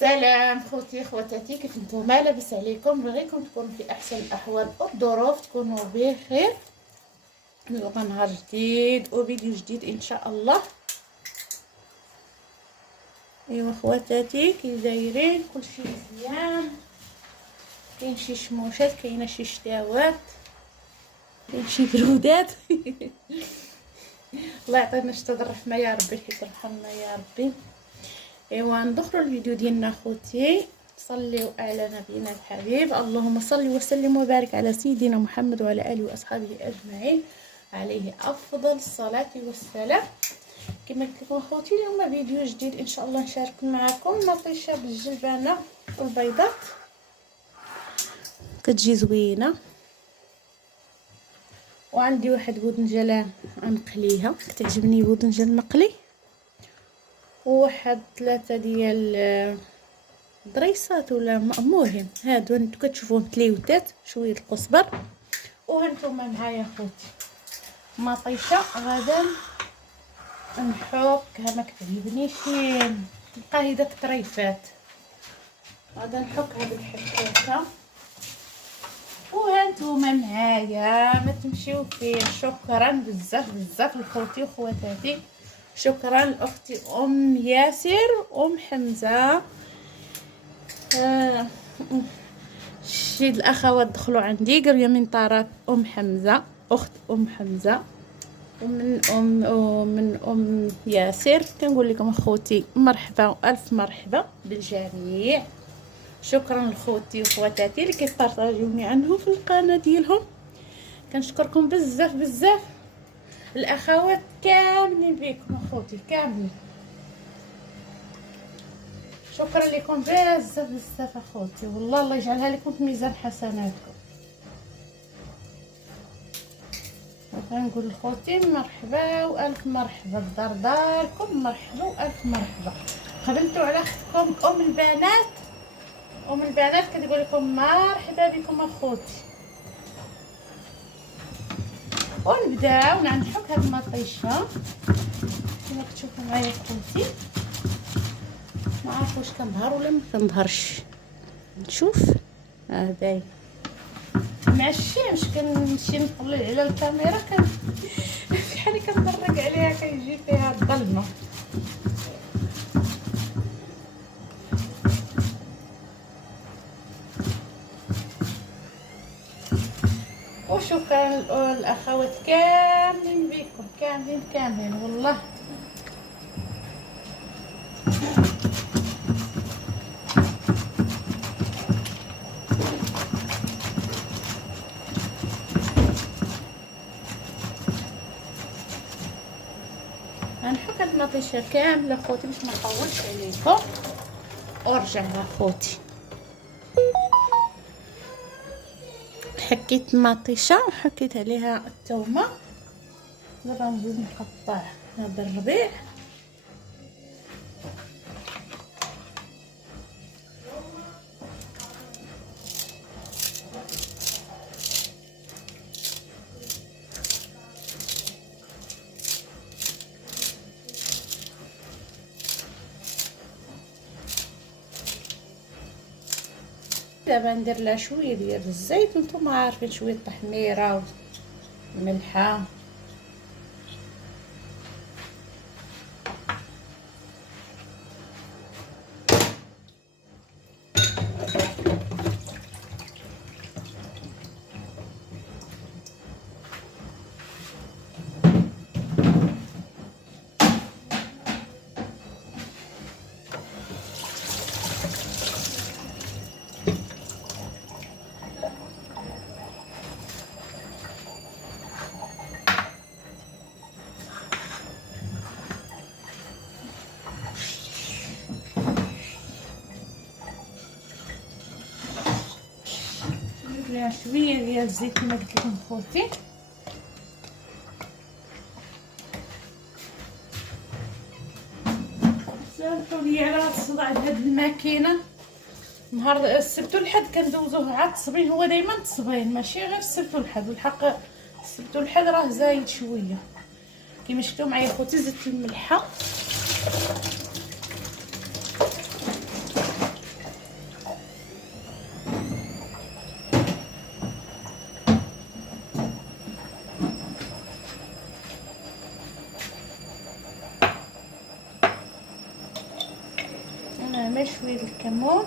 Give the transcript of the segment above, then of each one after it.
سلام خوتي خواتاتي، كيف نتوما؟ لاباس عليكم؟ بغيكم تكونوا في احسن الاحوال والظروف، تكونوا بخير. نلقى نهار جديد وفيديو جديد ان شاء الله. ايوا خواتاتي، كي دايرين؟ كلشي مزيان؟ كاين شي شموشات، كاينه شي شتاوات، كاين شي برودات. الله يعطينا شتات الرحمه يا ربي، حيت رحمنا يا ربي. ايوا ندخلوا الفيديو ديالنا خوتي. صليوا على نبينا الحبيب، اللهم صل وسلم وبارك على سيدنا محمد وعلى اله واصحابه اجمعين، عليه افضل الصلاه والسلام. كما قلت لكم خوتي، اليوم فيديو جديد ان شاء الله نشارك معكم مطيشه بالجلبانه والبيضات، كتجي زوينه. وعندي واحد بودنجله نقليها، كتعجبني بودنجل مقلي، وواحد 3 ديال دريسات ولا مهم هادو انتو كتشوفوهم تليوتات، شويه القزبر. وهانتوما معايا خوتي مطيشه غادا نحكها، ما كتعجبنيش تبقى هي داك الطريفات، غادا نحكها بالحكاكه. وهانتوما معايا ما تمشيو فيه. شكرا بزاف بزاف لخوتي وخواتاتي، شكرا لاختي ام ياسر ام حمزه. شي الاخوات دخلوا عندي قالوا من طرف ام حمزه، اخت ام حمزه، ومن ام ياسر. كنقول لكم اخوتي مرحبا والف مرحبا بالجميع. شكرا لخوتي وخواتاتي اللي كيبارطاجيوني عنهم في القناه ديالهم، كنشكركم بزاف بزاف. الاخوات كاملين بكم اخوتي كاملين، شكرا لكم بزاف بزاف اخوتي، والله الله يجعلها لكم في ميزان حسناتكم. كنقول لخوتي مرحبا والف مرحبا بدار داركم، مرحبا والف مرحبا. قبلتوا على اختكم ام البنات، ام البنات كتقول لكم مرحبا بكم اخوتي. ونبداو نحك هاد المطيشه كما كتشوفوا معايا اخوتي. ما عرف واش كنظهر ولا ما كنظهرش، نشوف. باين مع الشمس كنمشي نطلع على الكاميرا بحال كنضرك عليها كيجي فيها الظلمه. وشكرا الاخوات كاملين بكم، كاملين والله. غنحك هاد المطيشه كامله خوتي باش ما نطولش عليكم، ورجع خوتي. حكيت المطيشه وحكيت عليها الثومه، دابا نزيد نقطع هذا الربيع. دابا ندير لها شويه ديال الزيت، وانتم عارفين شويه التحميره والملحه. لها شويه ديال الزيت كما قلت لكم خوتي. سامحوا لي على هاد الصداع ديال هاد الماكينه. نهار السبت والحد كندوزوه عاد التصبين، هو دائما تصبين ماشي غير السبت والحد، والحق السبت والحد راه زايد شويه. كما شفتوا معايا خوتي زدت الملحه نعمل شويه الكمون.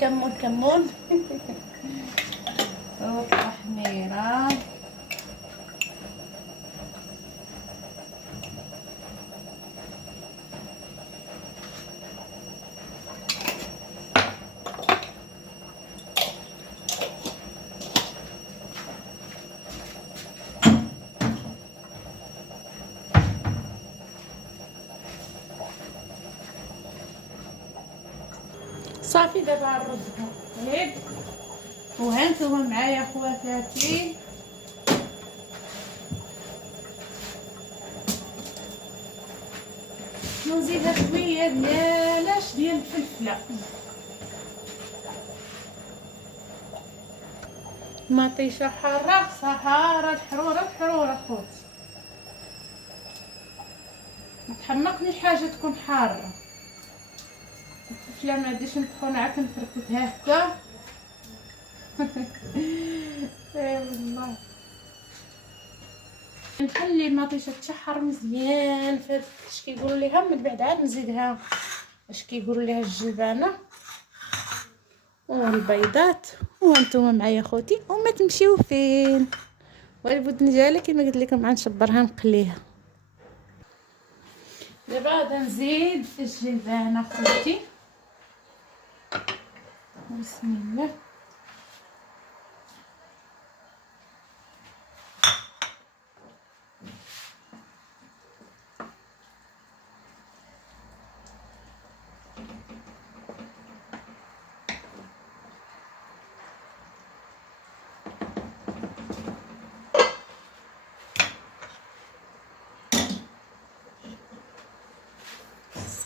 كمون والتحميره. صافي دابا الرز طيب، وهانتوما معايا خواتاتي نزيدها شويه ديال الفلفله. مطيشه حاره صحاره الحروره خوتي، متحمقني الحاجه تكون حاره. لا ما عنديش نكون كنفركتها هكا. اي والله نخلي المطيشه تشحر مزيان. اش كيقولوا ليها من بعد عاد نزيدها اش كيقولوا ليها الجلبانه والبيضات. وانتم معايا خوتي وما تمشيو فين، والبودنجاله كما قلت لكم عاد نشبرها نقليها. دابا غادا نزيد الجلبانه خوتي. بسم الله.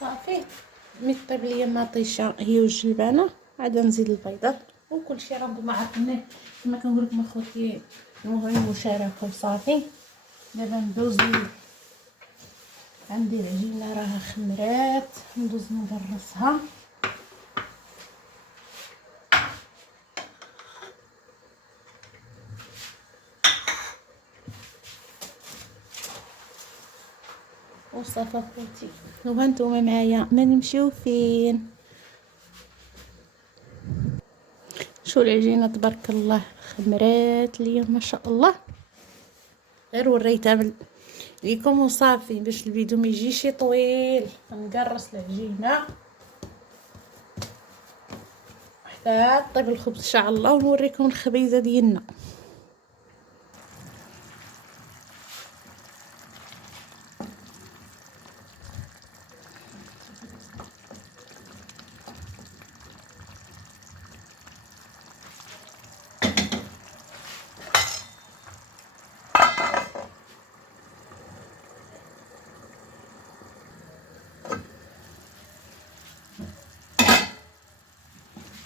صافي ملي طيب ليا المطيشه هي والجلبانه عاد نزيد البيضات وكلشي. راه نتوما عارفين كما كنقول لكم اخوتي المهم المشاركه وصافي. دابا ندوز عندي العجينه راها خمرات، ندوز نقرصها. وصافي اخوتي وهانتوما معايا ما نمشيو فين. شو العجينه تبارك الله خمرات ليا ما شاء الله. غير وريتها ليكم وصافي باش الفيديو ما يجيش طويل. نقرص العجينه حتى طيب الخبز ان شاء الله ونوريكم الخبيزه ديالنا.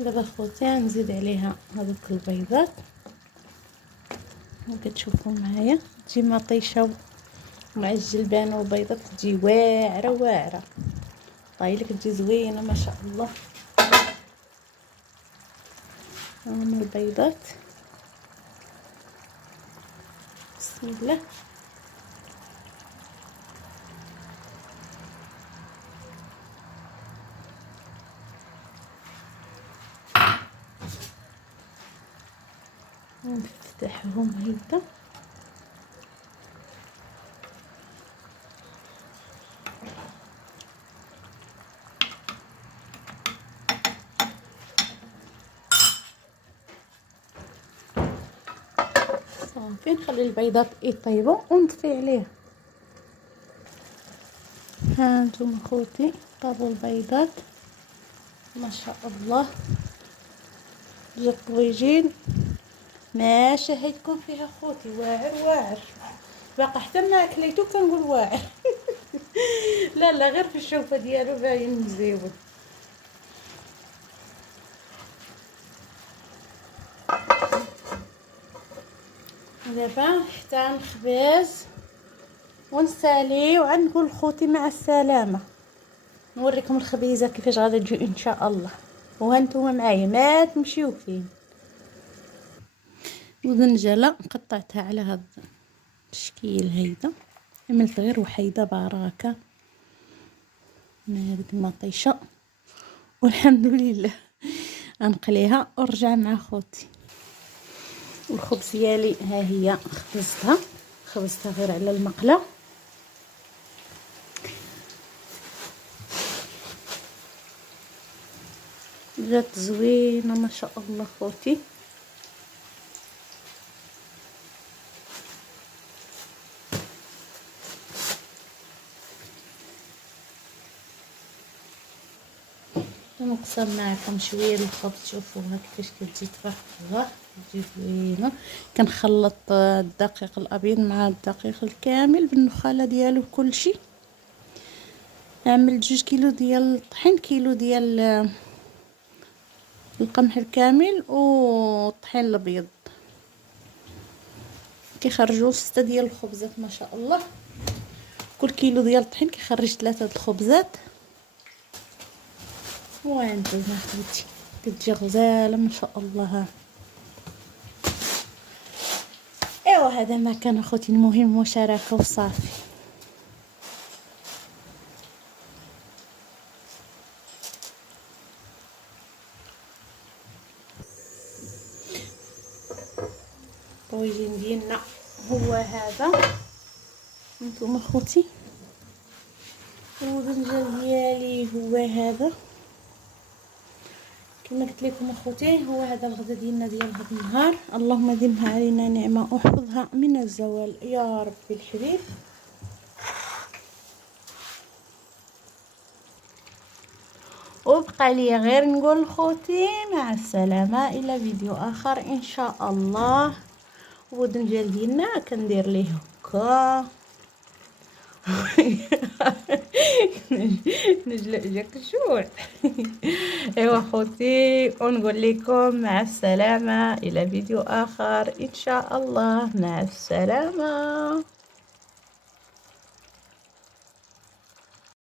دابا خوتي نزيد عليها هذوك البيضات كتشوفوا معايا. تجي مطيشه مع الجلبانه وبيضات تجي واعره طايلك تجي زوينه ما شاء الله. هاهما البيضات بسم الله. نفتحهم هكذا صافي. نخلي البيضات يطيبوا ونطفي عليه. ها انتم خوتي طابوا البيضات ما شاء الله جات طويجين ما شهيتكم فيها خوتي. واعر باقا حتى ما كليتو كنقول واعر. لا غير في الشوفه ديالو باين مزيون. دابا حتى نخبز ونسالي وعاد نقول لخوتي مع السلامه. نوريكم الخبيزه كيفاش غادا تجي ان شاء الله. وهانتوما معايا ما تمشيو فين. ودنجله قطعتها على هذا التشكيل هيدا. عملت غير وحيده باراكه من هذيك المطيشه والحمد لله. غنقليها ونرجع مع خوتي. والخبز ديالي ها هي خبزتها غير على المقله. جات زوينه ما شاء الله خوتي. نقسم معكم شويه الخبز، شوفوها كيفاش كتجي تفرحه، كتجي زوينه. كنخلط الدقيق الابيض مع الدقيق الكامل بالنخاله ديالو كلشي. عملت 2 كيلو ديال الطحين، كيلو ديال القمح الكامل والطحين الابيض، كيخرجوا 6 ديال الخبزات ما شاء الله. كل كيلو ديال الطحين كيخرج 3 د الخبزات. وانتم خوتي كتجي غزاله ما شاء الله. ايوا هذا ما كان اخوتي، المهم مشاركه وصافي. الطويجين ديالنا هو هذا، انتم اخوتي. والبنجان ديالي هو هذا كما قلت لكم اخوتي. هو هذا الغدا ديالنا ديال هذا النهار. اللهم ديمها علينا نعمه واحفظها من الزوال يا ربي الحبيب. وبقى لي غير نقول لخوتي مع السلامه الى فيديو اخر ان شاء الله. والبنجان ديالنا كندير ليه هكا نجلق جاك الجوع. ايوا خوتي، ونقول لكم مع السلامه الى فيديو اخر ان شاء الله. مع السلامه.